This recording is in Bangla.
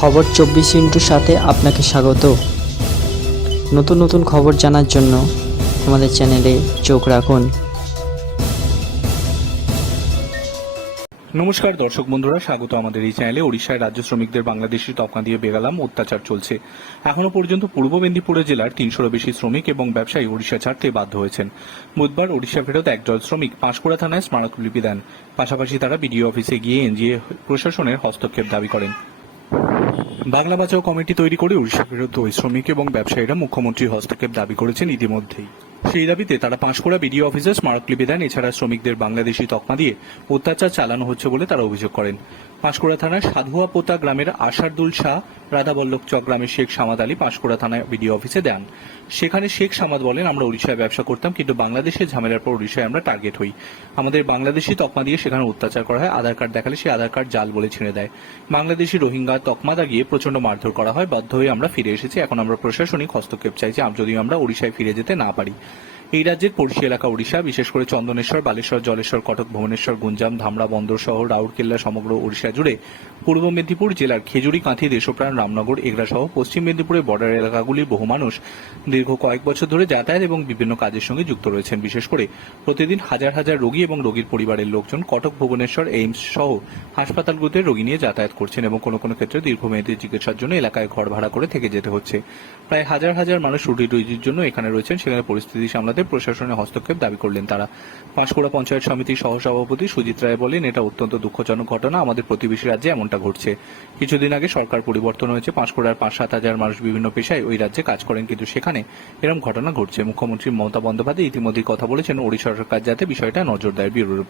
খবর চব্বিশ ইন্টুর সাথে আপনাকে স্বাগত। নতুন নতুন খবর জানার জন্য আমাদের চ্যানেলে চোখ রাখুন। নমস্কার দর্শক বন্ধুরা, স্বাগত আমাদের এই চ্যানেলে। ওড়িশায় রাজ্য শ্রমিকদের বাংলাদেশি তকমা দিয়ে বেগালাম, অত্যাচার চলছে। এখনও পর্যন্ত পূর্ব মেদিনীপুরে জেলার তিনশোরও বেশি শ্রমিক এবং ব্যবসায়ী ওড়িশা ছাড়তে বাধ্য হয়েছেন। বুধবার ওড়িশা ফেরত একদল শ্রমিক পাঁশকুড়া থানায় স্মারকলিপি দেন। পাশাপাশি তারা বিডিও অফিসে গিয়ে এনজিএ প্রশাসনের হস্তক্ষেপ দাবি করেন। বাংলা বাঁচাও কমিটি তৈরি করে উড়িষ্যা ফেরত ওই শ্রমিক এবং ব্যবসায়ীরা মুখ্যমন্ত্রীর হস্তক্ষেপ দাবি করেছেন ইতিমধ্যেই। সেই দাবিতে তারা পাঁশকুড়া বিডিও অফিসে স্মারকলিপি দেন, এছাড়া শ্রমিকদের বাংলাদেশি তকমা দিয়ে অত্যাচার চালানো হচ্ছে বলে তারা অভিযোগ করেন। পাঁশকুড়া থানার সাধুয়া পোতা গ্রামের আশারদুল শাহ রাধাবল্লভ চক গ্রামের শেখ সামাদ আলী পাঁশকুড়া থানায় বিডিও অফিসে দেন। সেখানে শেখ সামাদ বলেন, আমরা উড়িষ্যায় ব্যবসা করতাম, কিন্তু বাংলাদেশের ঝামেলার পর উড়িষ্যায় আমরা টার্গেট হই। আমাদের বাংলাদেশি তকমা দিয়ে সেখানে অত্যাচার করা হয়, আধার কার্ড দেখালে সেই আধার কার্ড জাল বলে ছেড়ে দেয়। বাংলাদেশি রোহিঙ্গা তকমা দাগিয়ে প্রচণ্ড মারধর করা হয়, বাধ্য হয়ে আমরা ফিরে এসেছি। এখন আমরা প্রশাসনিক হস্তক্ষেপ চাইছি যদিও আমরা উড়িষ্যায় ফিরে যেতে না পারি। এই রাজ্যের পড়শি এলাকা উড়িষ্যা বিশেষ করে চন্দনেশ্বর, বালেশ্বর, জলেশ্বর, কটক, ভুবনেশ্বর, গুঞ্জাম, ধামরা, বন্দর শহর, রাউরকেল্লা সমগ্র উড়িষ্যা জুড়ে পূর্ব মেদিনীপুর জেলার খেজুরি, কাঁথি, দেশপ্রাণ, রামনগর এগরা সহ পশ্চিম মেদিনীপুরের বর্ডার এলাকাগুলির বহু মানুষ দীর্ঘ কয়েক বছর ধরে যাতায়াত এবং বিভিন্ন কাজের সঙ্গে যুক্ত রয়েছেন। বিশেষ করে প্রতিদিন হাজার হাজার রোগী এবং রোগীর পরিবারের লোকজন কটক, ভুবনেশ্বর, এইমস সহ হাসপাতালগুলোতে রোগী নিয়ে যাতায়াত করছেন এবং কোনো কোনো ক্ষেত্রে দীর্ঘমেয়াদী চিকিৎসার জন্য এলাকায় ঘর ভাড়া করে থেকে যেতে হচ্ছে। প্রায় হাজার হাজার মানুষ রুটি রুজির জন্য এখানে রয়েছেন। সেখানে পরিস্থিতি সামলাতে প্রশাসনের হস্তক্ষেপ দাবি করলেন তারা। পাঁশকুড়া পঞ্চায়েত সমিতির সহসভাপতি সুজিত রায় বলেন, এটা অত্যন্ত দুঃখজনক ঘটনা, আমাদের প্রতিবেশী রাজ্যে এমনটা ঘটছে। কিছুদিন আগে সরকার পরিবর্তন হয়েছে, পাঁশকুড়ার পাঁচ সাত হাজার মানুষ বিভিন্ন পেশায় ওই রাজ্যে কাজ করেন, কিন্তু সেখানে এরকম ঘটনা ঘটছে। মুখ্যমন্ত্রী মমতা বন্দ্যোপাধ্যায় ইতিমধ্যেই কথা বলেছেন, ওড়িশা সরকার যাতে বিষয়টা নজর দেয় ব্যুরো